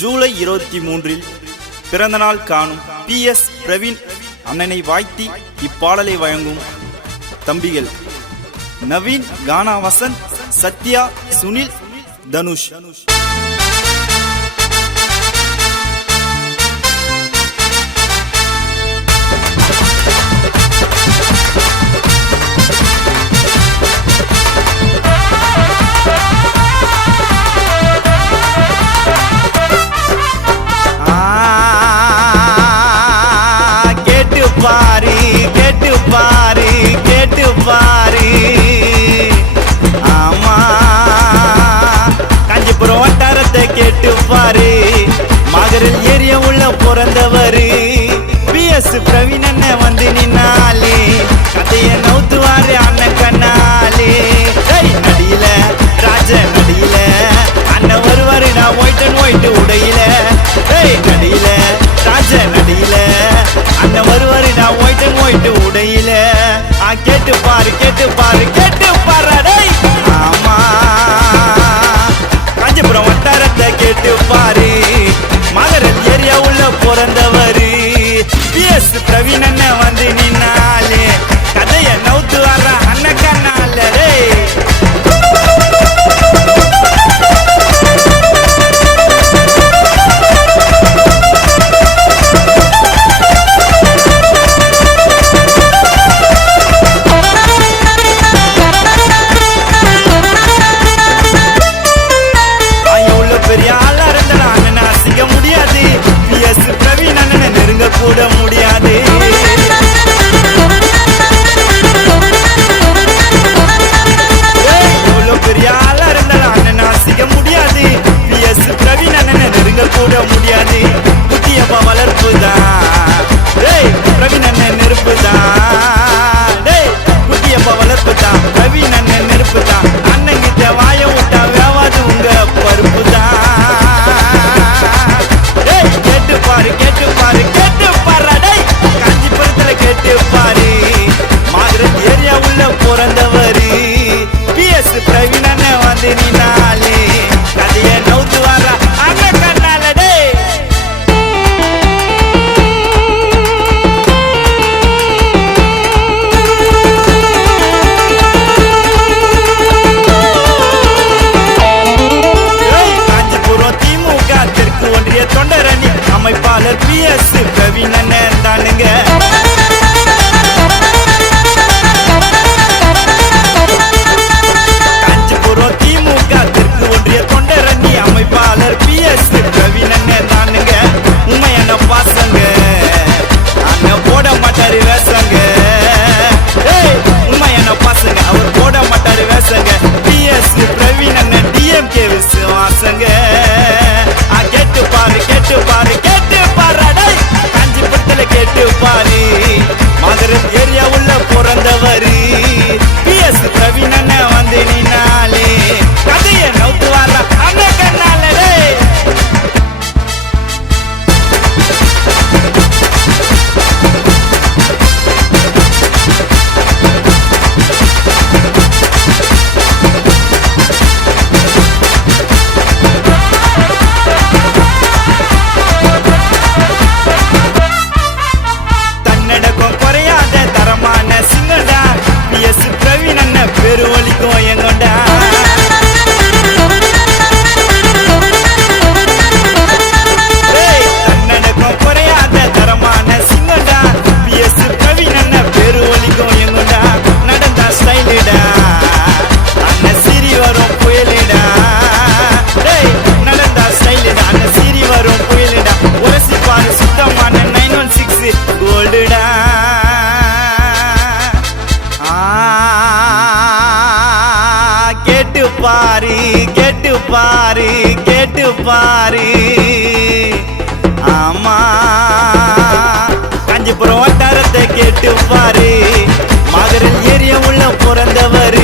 ஜூலை 23 பிறந்தநாள் காணும் PS பிரவீன் அண்ணனை வாழ்த்தி இப்பாடலை வழங்கும் தம்பிகள் நவீன், கானா, வசந்த், சத்யா, சுனில், தனுஷ். கேட்டு பாரு ஆமா, காஞ்சிபுரம் வட்டாரத்தை கேட்டு பாரு. மகரில் ஏரிய உள்ள பிறந்தவரு PS பிரவீன் அண்ணன் வந்து நின்னாலே கதைய நவுத்துவாரு அண்ணன் கண்ணாலே. நடியில ராஜ நடியில அண்ணன் வருவாரு நான் ஒயிட் அண்ட் ஒயிட் உடையில. நடியில ராஜ நடியில அண்ணன் வருவாரு நான் ஒயிட் அண்ட் ஒயிட் உடையில. கேட்டு பாரு கேட்டு பாரு கேட்டு பாரு. ஆமா, காஞ்சிபுரம் வட்டாரத்தை கேட்டு பாரு. மகரல் ஏரியா உள்ள பிறந்தவரு PS பிரவீன் அண்ணன் வந்து நின்னாலே கதைய நவுத்து வர்ற அண்ணன் கண்ணால. கூட முடியாது எவ்வளவு பெரிய ஆளா இருந்தாலும் அண்ணன் அசிக்க முடியாது. PS பிரவீன் அண்ணன் நெருங்க கூட முடியாது. குட்டியப்பா வளர்ப்பு தான் பிரவீன் அண்ணன் நெருப்பு தான். குட்டியப்பா வளர்ப்பு தான் பிரவீன் அண்ணன் நெருப்பு தான். அண்ணன் கிட்ட வாய விட்டா வேவாது உங்க பருப்பு தான். கேட்டு பாரு கேட்டு பாரு கேட்டு பாரு. காஞ்சிபுரத்துல கேட்டு பாரு. மகரல் ஏரியா உள்ள பிறந்தவரு PS பிரவீன் அண்ணன் வந்து நின்னாலே கதைய நவுத்து வர அண்ணன் கண்ணால. காஞ்சிபுரம் திமுக தெற்கு ஒன்றிய தொண்டரணி அமைப்பாளர் PS பிரவீன் அண்ணன் தானுங்க. காஞ்சிபுரம் திமுக தெற்கு ஒன்றிய தொண்டரணி அமைப்பாளர் PS பிரவீன் அண்ணன் தானுங்க. உண்மையான பாசங்க அண்ணன் போட மாட்டாரு வேசங்க. உண்மையான பாசங்க அவர் போட மாட்டாரு வேசங்க. PS பிரவீன் அண்ணன் DMK விசுவாசங்க. கேட்டு பாரு கேட்டு பாரு கேட்டு பாரு. காஞ்சிபுரத்துல கேட்டு பாரு. மகரல் ஏரியா உள்ள பிறந்தவரு PS பிரவீன் அண்ணன் வந்து நின்னாலே கதைய நவுத்து வர அண்ணன் கண்ணால. பெருவழிக்கும் எங்கொண்டா தன்னடக்கம் குறையாத தரமான சிங்கண்டா. PS பிரவீன் அண்ணன் பெருவழிக்கும் எங்கொண்டா. நடந்தா ஸ்டைலிடா அண்ணன் சிரி வரும் புயலிடா. நடந்தா ஸ்டைலிடா அண்ணன் சிரி வரும் புயலிடா. உரசிப்பாரு சுத்தமான 916 கோல்டுடா. கேட்டு பாரு கேட்டு பாரு கேட்டு பாரு ஆமா, காஞ்சிபுரம் வட்டாரத்தை கேட்டு பாரு. மகரில் ஏரியா உள்ள பிறந்தவரு